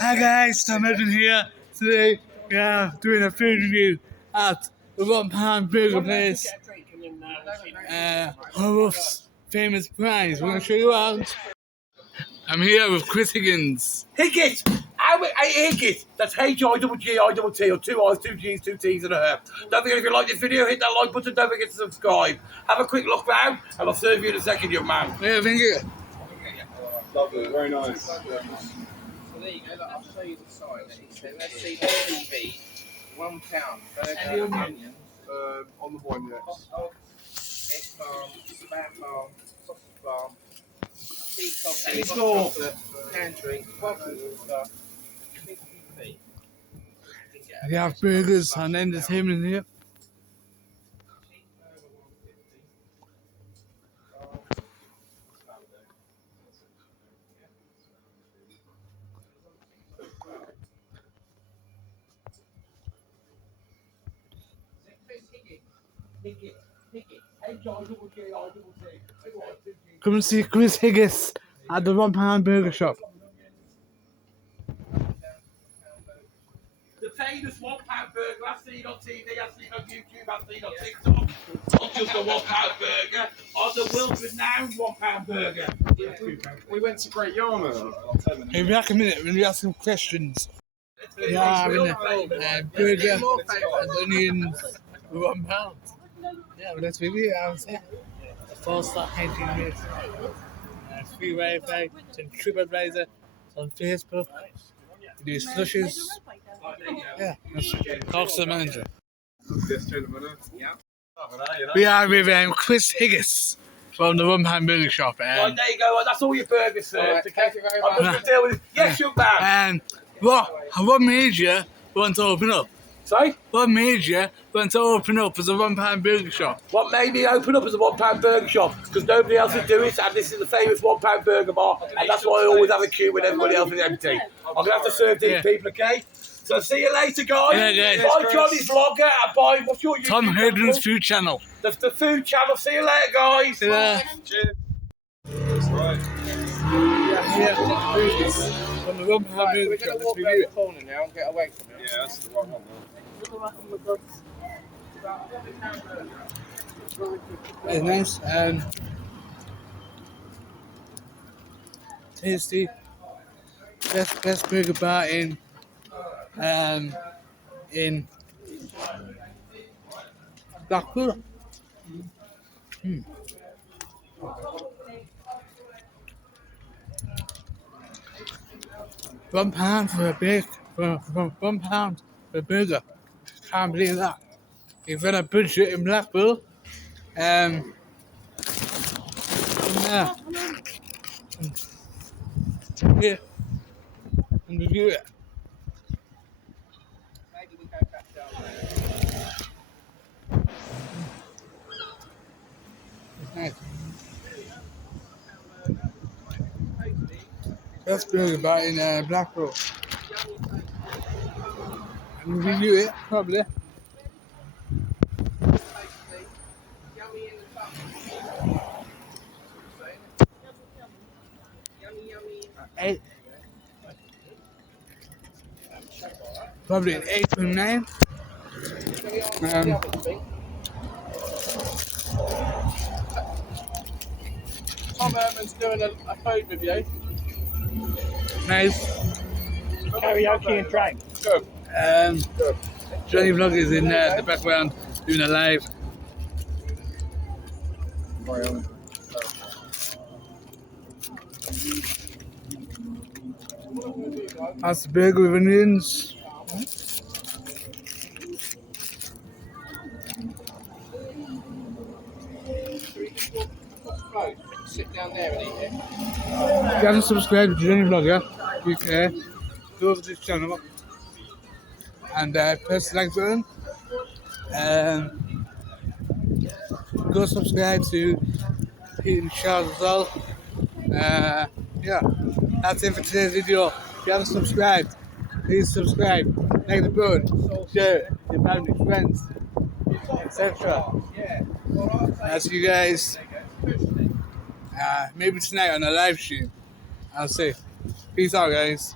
Hi guys, Tom Edwin here. Today we are doing a food review at the £1 burger place. Horruff's famous prize. We're going to show you around. I'm here with Chris Higgins. Higgits! Higgits! That's H-I-G-G-I-T or 2 I's, 2 G's, 2 T's and a herb. Don't forget, if you like this video, hit that like button. Don't forget to subscribe. Have a quick look round and I'll serve you in a second, young man. Yeah, thank you. Lovely, very nice. So there you go, look, I'll show you the size. So let's see the TV, £1 burger, onions, On the one, yes. hot dog, egg farm, spam farm, sausage farm, tea chocolate, canned drink, bottled water, big TV. We have burgers and entertainment here. Come and see Chris Higgins at the £1 burger shop. The famous £1 burger I've seen on TV, I've seen on YouTube, I've seen on TikTok. Not just a £1 burger, on the world-renowned £1 burger. We went to Great Yarmouth. Hey, be back a minute when we ask some questions. We are having a burger and onions for £1. Yeah, well, let's review it. I would say 4-star hygiene rating, free Wi-Fi, it's on TripAdvisor, it's on Facebook. We do slushes. Yeah, talks to the manager. We are with Chris Higgins from the £1 burger shop. Right, there you go, that's all your burgers served. Right, thank you very much. I'm just going to deal with it. Yes, young man. What made you want to open up? Sorry? What made you want to open up as a £1 burger shop? What made me open up as a £1 burger shop? Because nobody else is doing it, and this is the famous £1 burger bar, and that's why I always have a queue when everybody else is empty. I'm going to have to serve these people, okay? So see you later, guys. Yeah. Bye, Johnny's Vlogger, and bye, what's your YouTube Tom channel? Hedden's food channel. The food channel. See you later, guys. Yeah. Cheers. That's right. Yeah, from the £1 Right, burger we're shop. going to Let's walk review around the it. corner now and get away from it. Yeah, that's the right one, It's nice and tasty. Best burger bar in Blackpool. £1 for a big for £1 for a burger. Can't believe that. If you're on a budget in Blackpool, yeah. Here and review it. Maybe we go back down there. It's nice. Best burger bar in Blackpool. And review it probably. Yummy in the tongue. Yummy. Probably an 8.9. Tom Herman's doing a food review. Nice. Karaoke and train. Good. Johnny Vlog is in the background doing a live. That's the burger with onions. Sit down there and eat it. If you haven't subscribed to Johnny Vlog, you can go over to this channel and press the like button. Go subscribe to Pete and Charles as well. Yeah, that's it for today's video. If you haven't subscribed, please subscribe, like the button, share it with your family, friends, etc. I'll see you guys maybe tonight on a live stream. I'll see. Peace out, guys.